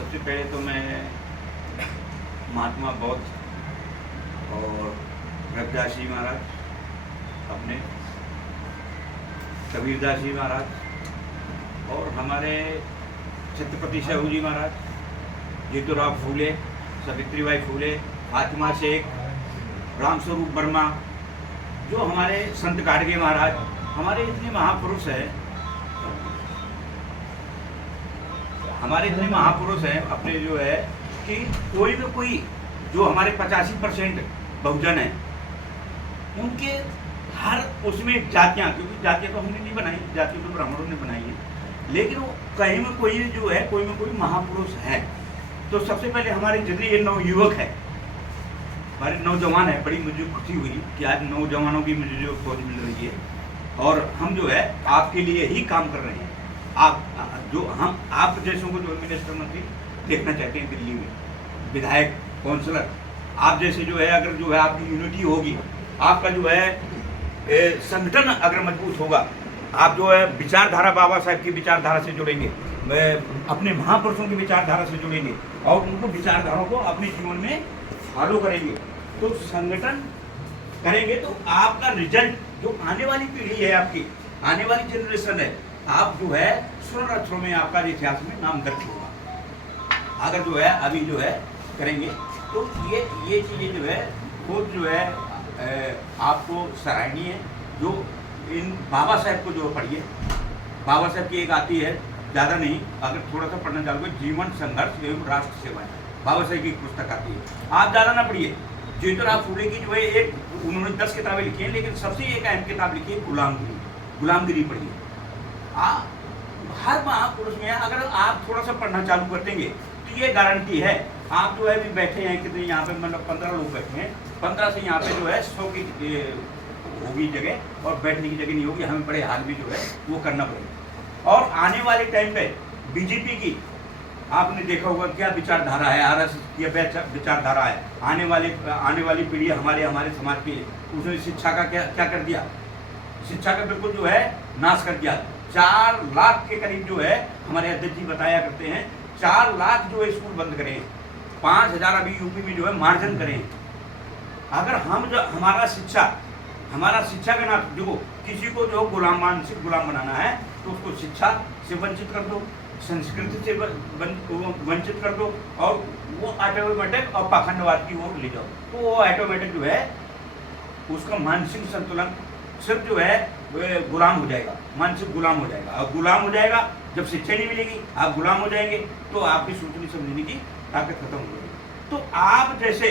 सबसे पहले तो मैं महात्मा बौद्ध और रविदास जी महाराज, अपने कबीरदास जी महाराज और हमारे छत्रपति शिवाजी जी महाराज, जीतूराव फूले, सावित्रीबाई फूले, फातिमा शेख, रामस्वरूप वर्मा, जो हमारे संत गाडगे महाराज, हमारे इतने महापुरुष हैं, अपने जो है कि कोई न कोई जो हमारे 85% बहुजन हैं, उनके हर उसमें जातियाँ, क्योंकि जातियाँ तो हमने नहीं बनाई, जातियाँ तो ब्राह्मणों ने बनाई है, लेकिन वो कहीं में कोई जो है, कोई में कोई महापुरुष है। तो सबसे पहले हमारे जितने ये नवयुवक है, हमारे नौजवान है, बड़ी मुझे खुशी हुई कि आज नौजवानों की मुझे जो खोज मिल रही है और हम जो है आपके लिए ही काम कर रहे हैं। आप जैसों को जो मिनिस्टर मंत्री देखना चाहते हैं दिल्ली में, विधायक, काउंसलर, आप जैसे जो है अगर जो है आपकी यूनिटी होगी, आपका जो है संगठन अगर मजबूत होगा, आप जो है विचारधारा बाबा साहब की विचारधारा से जुड़ेंगे, अपने महापुरुषों की विचारधारा से जुड़ेंगे और उनको विचारधारा को अपने जीवन में फॉलो करेंगे, तो संगठन करेंगे, तो आपका रिजल्ट जो आने वाली पीढ़ी है, आपकी आने वाली जनरेशन है, आप जो है स्वर्ण अक्षरों में आपका इतिहास में नाम दर्ज होगा। अगर जो है अभी जो है करेंगे तो ये चीज़ें जो है खुद जो है आपको सराहनीय है। जो इन बाबा साहब को जो पढ़िए, बाबा साहब की एक आती है, ज़्यादा नहीं, अगर थोड़ा सा पढ़ना चालू करें, जीवन संघर्ष एवं राष्ट्र सेवा, बाबा साहब की एक पुस्तक आती है, आप ज़्यादा ना पढ़िए। जीतूराव फूले की जो है एक, उन्होंने 10 किताबें लिखी हैं, लेकिन सबसे एक अहम किताब लिखी है गुलामगिरी पढ़िए। हर महापुरुष में अगर आप थोड़ा सा पढ़ना चालू कर देंगे तो ये गारंटी है, आप जो है भी बैठे हैं कितने यहाँ पे, मतलब 15 लोग बैठे हैं, 15 से यहाँ पे जो है 100 की होगी जगह और बैठने की जगह नहीं होगी, हमें बड़े हाल भी जो है वो करना पड़ेगा। और आने वाले टाइम पे बीजेपी की आपने देखा होगा क्या विचारधारा है, RSS की विचारधारा है, आने वाली पीढ़ी हमारे समाज की, उसने शिक्षा का क्या कर दिया, शिक्षा का बिल्कुल जो है नाश कर दिया। 4 लाख के करीब जो है हमारे अध्यक्ष जी बताया करते हैं, 4 लाख जो है स्कूल बंद करें, 5000 अभी यूपी में जो है मार्जन करें। अगर हम जो हमारा शिक्षा का नाम, देखो किसी को जो मानसिक गुलाम बनाना है तो उसको शिक्षा से वंचित कर दो, संस्कृति से वंचित कर दो और वो ऑटोमेटिक और पाखंडवाद की ओर ले जाओ, तो वो ऑटोमेटिक जो है उसका मानसिक संतुलन सिर्फ जो है गुलाम हो जाएगा, मानसिक गुलाम हो जाएगा। और गुलाम हो जाएगा जब शिक्षा नहीं मिलेगी, आप गुलाम हो जाएंगे तो आपकी सोचने समझने की ताकत खत्म हो जाएगी। तो आप जैसे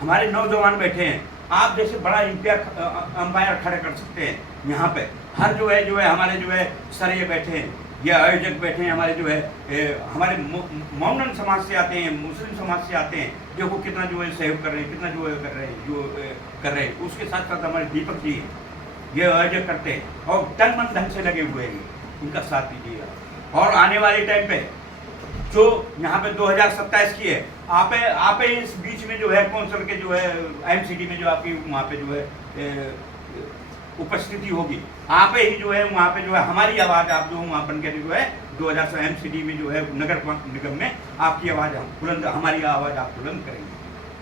हमारे नौजवान बैठे हैं, आप जैसे बड़ा अंपायर खड़े कर सकते हैं यहाँ पे। हर जो है हमारे जो है सर ये बैठे हैं, ये आयोजक बैठे हैं, हमारे जो है हमारे मौनन समाज से आते हैं, मुस्लिम समाज से आते हैं, जो को कितना जो है सहयोग कर रहे हैं, कितना जो है कर रहे हैं। उसके साथ साथ हमारे दीपक जी ये आयोजक करते हैं और तन मन धन से लगे हुए हैं, उनका साथ दीजिएगा। और आने वाले टाइम पे जो यहाँ पे 2027 की है, आप इस बीच में जो है कौंसल के जो है MCD में जो आपकी वहाँ पे जो है उपस्थिति होगी, आप ही जो है वहाँ पे जो है हमारी आवाज़ आप जो वहाँ बन के जो है 2000 MCD में जो है नगर निगम में आपकी आवाज़ बुलंद, हमारी आवाज़ आप बुलंद करेंगे।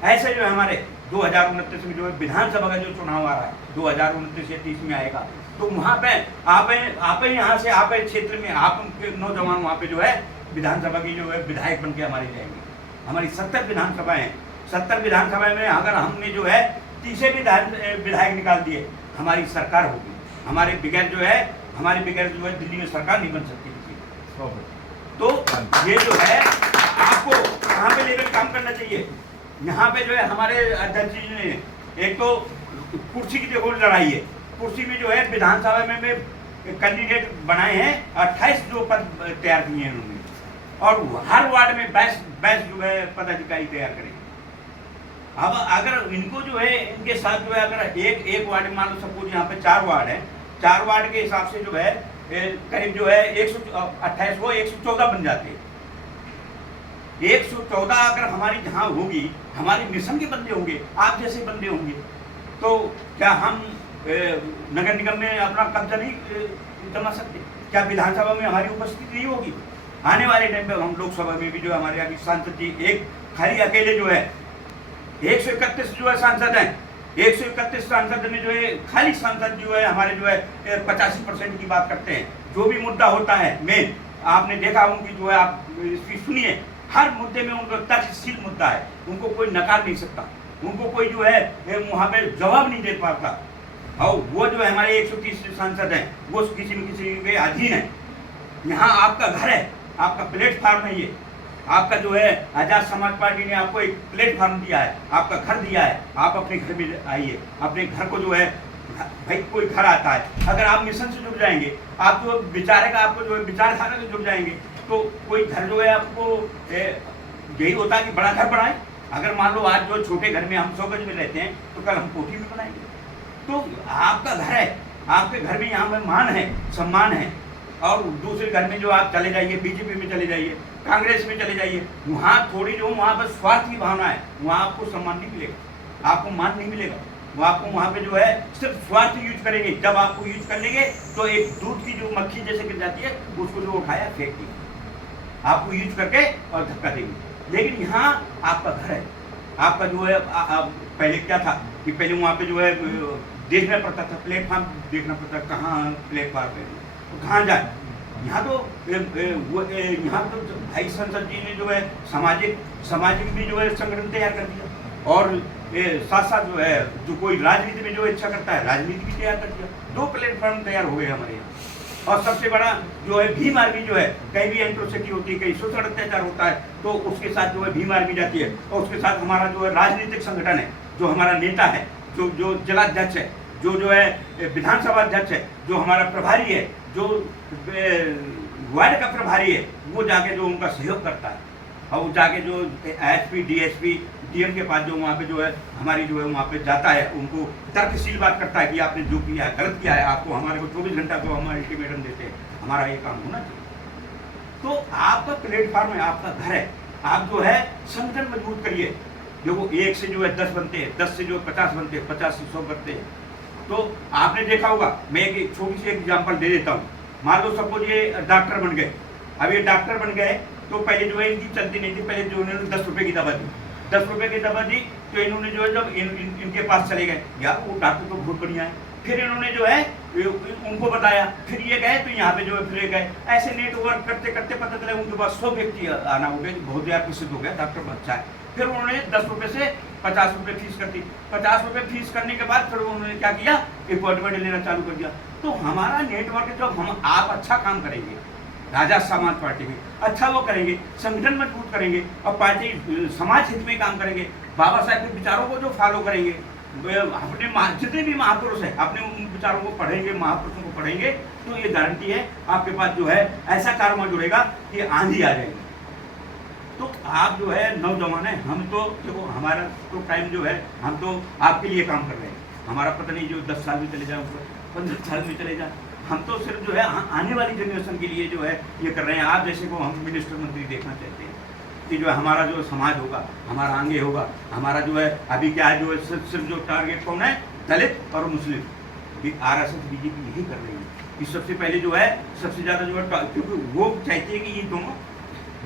ऐसे जो है हमारे 2029 में जो है विधानसभा का जो चुनाव आ रहा है, 2029 या 30 में आएगा, तो वहाँ पे आप यहाँ से आप क्षेत्र में आप नौजवान वहाँ पे जो है विधानसभा की जो है विधायक बन के हमारे जाएंगे। हमारी 70 विधानसभा हैं, 70 विधानसभा में अगर हमने जो है 30 विधायक निकाल दिए, हमारी सरकार होगी। हमारे बगैर जो है दिल्ली में सरकार नहीं बन सकती किसी। तो ये जो है आपको कहाँ पे लेकर काम करना चाहिए। यहाँ पे जो है हमारे अध्यक्ष जी ने एक तो कुर्सी की देखो लड़ाई है, कुर्सी में जो है विधानसभा में कैंडिडेट बनाए हैं, 28 जो पद तैयार किए हैं उन्होंने, और हर वार्ड में 22 जो है पदाधिकारी तैयार करेंगे। अब अगर इनको जो है इनके साथ जो है अगर एक वार्ड मान लो सपोज यहाँ पे 4 वार्ड है, 4 वार्ड के हिसाब से जो है करीब जो है 128 वो 114 बन जाते हैं। 114 अगर हमारी जहाँ होगी, हमारे मिशन के बंदे होंगे, आप जैसे बंदे होंगे, तो क्या हम नगर निगम में अपना कब्जा नहीं जमा सकते? क्या विधानसभा में हमारी उपस्थिति नहीं होगी? आने वाले टाइम पे हम लोकसभा में भी जो हमारे यहाँ की सांसद जी एक खाली अकेले जो है 131 जो है सांसद हैं, 131 सांसद में जो है खाली सांसद जो है हमारे जो है 85% की बात करते हैं। जो भी मुद्दा होता है मेन, आपने देखा उनकी जो है, आप इसकी सुनिए, हर मुद्दे में उनका तर्कशील मुद्दा है, उनको कोई नकार नहीं सकता, उनको कोई जो है वहाँ पे जवाब नहीं दे पाता। और वो जो है हमारे 130 सांसद हैं वो किसी न किसी के अधीन है। यहाँ आपका घर है, आपका प्लेटफार्म है, ये आपका जो है आजाद समाज पार्टी ने आपको एक प्लेटफार्म दिया है, आपका घर दिया है, आप अपने घर में आइए, अपने घर को जो है, भाई कोई घर आता है, अगर आप मिशन से जुड़ जाएंगे, आप जो विचार का आपको जो है विचारधारा से जुड़ जाएंगे, तो कोई घर जो है आपको यही होता है कि बड़ा घर बनाए। अगर मान लो आज जो छोटे घर में हम 100 गज में रहते हैं, तो कल हम कोठी में बनाएंगे। तो आपका घर है, आपके घर में यहाँ में मान है, सम्मान है। और दूसरे घर में जो आप चले जाइए, बीजेपी में चले जाइए, कांग्रेस में चले जाइए, वहाँ थोड़ी जो वहाँ पर स्वार्थ की भावना है, वहाँ आपको सम्मान नहीं मिलेगा, आपको मान नहीं मिलेगा। वो आपको वहाँ पे जो है सिर्फ स्वार्थ यूज करेंगे। जब आपको यूज कर लेंगे तो एक दूध की जो मक्खी जैसे गिर जाती है, उसको जो उठाया फेंक दिया, आपको यूज करके और धक्का देंगे। लेकिन यहाँ आपका घर है, आपका जो है पहले क्या था कि पहले वहाँ पे जो है देखना पड़ता था, प्लेटफार्म देखना पड़ता, कहाँ प्लेटफार्म है, तो कहाँ जाए। यहाँ तो यहाँ तो भाई संसद जी ने जो है सामाजिक भी जो है संगठन तैयार कर दिया, और साथ साथ जो है जो कोई राजनीति में जो इच्छा करता है, राजनीति भी तैयार कर दिया। 2 प्लेटफॉर्म तैयार हो गए हमारे यहाँ। और सबसे बड़ा जो है भीम आर्मी जो है, कहीं भी एंट्रोसिटी होती है, कहीं शोषण अत्याचार होता है, तो उसके साथ जो है भीम आर्मी जाती है। और उसके साथ हमारा जो है राजनीतिक संगठन है, जो हमारा नेता है, जो जिलाध्यक्ष है, जो है विधानसभा अध्यक्ष है, जो हमारा प्रभारी है, जो वार्ड का प्रभारी है, वो जाके जो उनका सहयोग करता है। और वो जाके जो एसपी, डीएसपी, डीएम के पास जो वहाँ पे जो है हमारी जो है वहाँ पे जाता है, उनको तर्कशील बात करता है कि आपने जो किया है गलत किया है, आपको हमारे को 24 घंटा को हम अल्टीमेटम देते हैं, हमारा ये काम होना चाहिए। तो आपका प्लेटफॉर्म है, आपका घर है, आप जो है संगठन मजबूत करिए। देखो 1 से जो है 10 बनते हैं, 10 से जो 50 बनते हैं, 50 से 100 बनते हैं। तो आपने देखा होगा, मैं एक छोटी सी एग्जाम्पल दे देता हूँ। मान लो सपोज ये डॉक्टर बन गए, अब ये डॉक्टर बन गए तो पहले जो है इनकी चलती नहीं थी, पहले जो इन्होंने 10 रुपए की दवा दी, 10 रुपए की दवा दी, तो इन्होंने जो है जब इनके पास चले गए, यार वो डॉक्टर तो बहुत बढ़िया है, फिर इन्होंने जो है उनको बताया, फिर ये गए तो यहाँ पे जो है फिर गए, ऐसे नेटवर्क करते करते पता चला उनके पास 100 व्यक्ति आना हो गए, बहुत ज़्यादा प्रसिद्ध हो गया, डॉक्टर अच्छा है। फिर उन्होंने 10 रुपये से 50 रुपये फीस कर दी। 50 रुपये फीस करने के बाद फिर उन्होंने क्या किया, अपॉइंटमेंट लेना चालू कर दिया। तो हमारा नेटवर्क जब हम आप अच्छा काम करेंगे, राजा समाज पार्टी में अच्छा वो करेंगे, संगठन मजबूत करेंगे और पार्टी समाज हित में काम करेंगे, बाबा साहब के विचारों को जो फॉलो करेंगे, अपने जितने भी महापुरुष हैं अपने उन विचारों को पढ़ेंगे, महापुरुषों को पढ़ेंगे, तो ये गारंटी है आपके पास जो है ऐसा कारोमा जुड़ेगा कि आंधी आ जाएगी। तो आप जो है नौजवान है, हम तो देखो हमारा तो टाइम जो है, हम तो आपके लिए काम कर रहे हैं। हमारा पता नहीं जो 10 साल में चले जाए, 15 साल में चले जाए, हम तो सिर्फ जो है आने वाली जनरेशन के लिए जो है ये कर रहे हैं। आप जैसे को हम मिनिस्टर मंत्री देखना चाहते हैं कि जो है हमारा जो समाज होगा, हमारा आगे होगा, हमारा जो है अभी क्या है जो है सिर्फ जो टारगेट कौन है, दलित और मुस्लिम। RSS बीजेपी यही कर रही है कि सबसे पहले जो है सबसे ज़्यादा जो है, क्योंकि वो चाहती है कि ये दोनों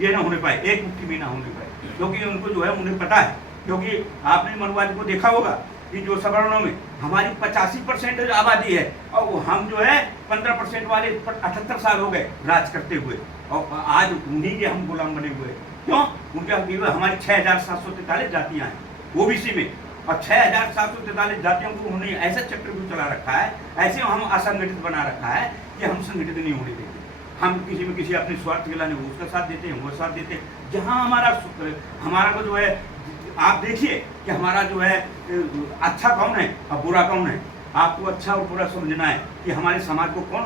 ये ना होने पाए, एक मुट्ठी में ना होने पाए, क्योंकि उनको जो है उन्हें पता है, क्योंकि आपने मनुवाद को देखा होगा कि जो सवर्णों में हमारी 85% आबादी है और हम जो है 15% वाले 78 साल हो गए राज करते हुए, और आज उन्हीं के हम गुलाम बने हुए। क्यों? उनके हमारी 6743 जातियाँ हैं ओबीसी में, और 6743 जातियों को उन्होंने ऐसा चक्रव्यूह चला रखा है, ऐसे हम असंगठित बना रखा है कि हम संगठित नहीं होने देंगे। हम किसी में किसी अपने स्वार्थ के लाने उसका साथ देते हैं, वो साथ देते हैं। जहाँ हमारा को जो है, आप देखिए कि हमारा जो है अच्छा कौन है और बुरा कौन है। आपको अच्छा और बुरा समझना है कि हमारे समाज को कौन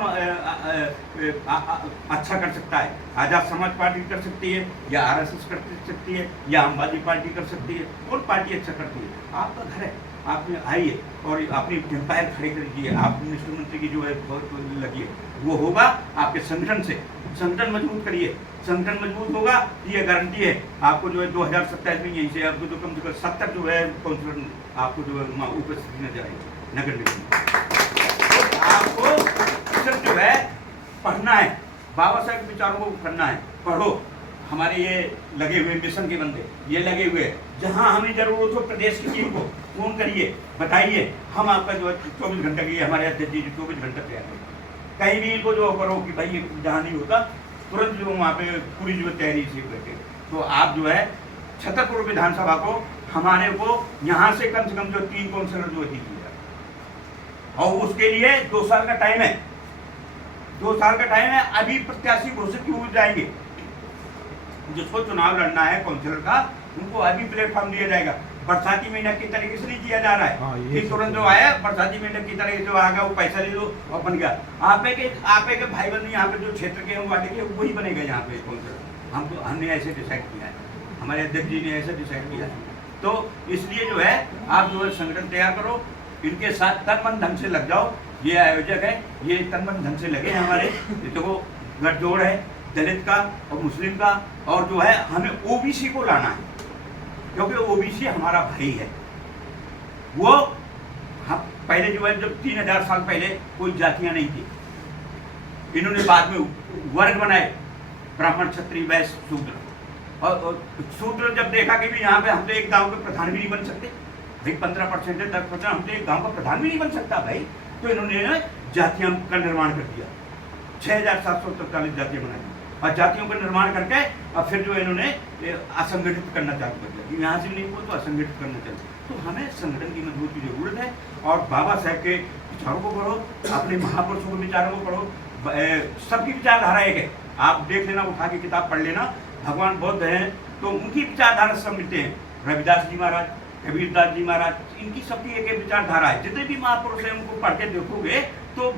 अच्छा कर सकता है। आजाद समाज पार्टी कर सकती है, या RSS कर सकती है, या आम आदमी पार्टी कर सकती है। कौन पार्टी अच्छा करती है? आपका घर है, आप आइए और अपनी एम्पायर खड़े कर दीजिए। आप मिनिस्टर मंत्री की जो है बहुत लगी है, वो होगा आपके संगठन से। संगठन मजबूत करिए, संगठन मजबूत होगा, ये गारंटी है आपको जो है 2027 में यहीं से आपको तो कम से कम 70 जो है काउंसलर आपको जो है उपस्थिति नजर आएगी नगर निगम। तो आपको सिर्फ जो है पढ़ना है, बाबा साहब के विचारों को करना है पढ़ो, हमारे ये लगे हुए मिशन के बंदे ये लगे हुए हैं, जहाँ हमें जरूरत हो प्रदेश की टीम को फोन करिए, बताइए, हम आपका जो 24 घंटे की हमारे अध्यक्ष जी 24 घंटे तैयार है। कहीं भी इनको जो करो कि भाई जहाँ नहीं होता तुरंत जो वहाँ पे पूरी जो तैयारी से बैठे। तो आप जो है छतरपुर विधानसभा को हमारे को यहाँ से कम जो 3 काउंसिलर जो दीजिए, और उसके लिए 2 साल का टाइम है, 2 साल का टाइम है। अभी प्रत्याशी घोषित क्यों जाएंगे, जिसको चुनाव लड़ना है काउंसिलर का, उनको अभी प्लेटफॉर्म दिया जाएगा। बरसाती मेंढक की तरीके से नहीं किया जा रहा है कि तुरंत जो आया बरसाती मेंढक की तरह जो आ गया वो पैसा ले लो और बन गया। आपे के भाई बंधु यहाँ पे जो क्षेत्र के हैं वाले के वही बनेगा यहाँ पे काउंसिलर। हमने ऐसे डिसाइड किया है, हमारे अध्यक्ष जी ने ऐसे डिसाइड किया है। तो इसलिए जो है आप जो है संगठन तैयार करो, इनके साथ तन मन ढंग से लग जाओ। ये आयोजक है, ये तन मन ढंग से लगे हैं हमारे। देखो गठजोड़ है दलित का और मुस्लिम का, और जो है हमें ओबीसी को लाना है, क्योंकि ओबीसी हमारा भाई है। वो हम पहले जो है जब 3000 साल पहले कोई जातियां नहीं थी, इन्होंने बाद में वर्ग बनाए, ब्राह्मण क्षत्रिय वैश्य शूद्र। और शूद्र जब देखा कि भी यहाँ पे हम तो एक गांव के प्रधान भी नहीं बन सकते भाई, 15% 10%, हम तो एक गांव का प्रधान भी नहीं बन सकता भाई। तो इन्होंने जातियों का निर्माण कर दिया, 6743 जातियां बनाई, और जातियों का निर्माण करके और फिर जो इन्होंने असंगठित करना चालू कर दिया। यहाँ से नहीं हुआ तो असंगठित करना चाहिए। तो हमें संगठन की मजबूत की जरूरत है, और बाबा साहेब के विचारों को पढ़ो, अपने महापुरुषों के विचारों को पढ़ो। सबकी विचारधारा एक है, आप देख लेना, उठा के किताब पढ़ लेना। भगवान बुद्ध हैं तो उनकी विचारधारा सब मिलते हैं, रविदास जी महाराज, कबीरदास जी महाराज, इनकी सबकी एक एक विचारधारा है। जितने भी महापुरुष हैं उनको पढ़ के देखोगे तो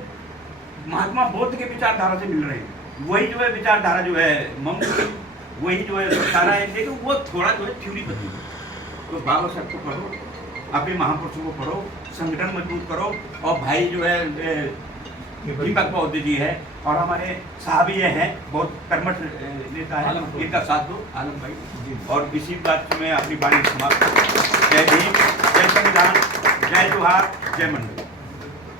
महात्मा बुद्ध के विचारधारा से मिल रहे हैं। वही जो है विचारधारा जो है वही जो है सारा है, लेकिन वो थोड़ा जो है थ्योरी बदली। तो बाबा साहब को पढ़ो, अपने महापुरुषों को पढ़ो, संगठन मजबूत करो। और भाई जो है दीपक बौद्ध जी है, और हमारे साहब ये हैं बहुत कर्मठ नेता है, इनका साथ दो आलम भाई। और इसी बात में अपनी वाणी समाप्त। जय भीम, जय संविधान, जय जोहार।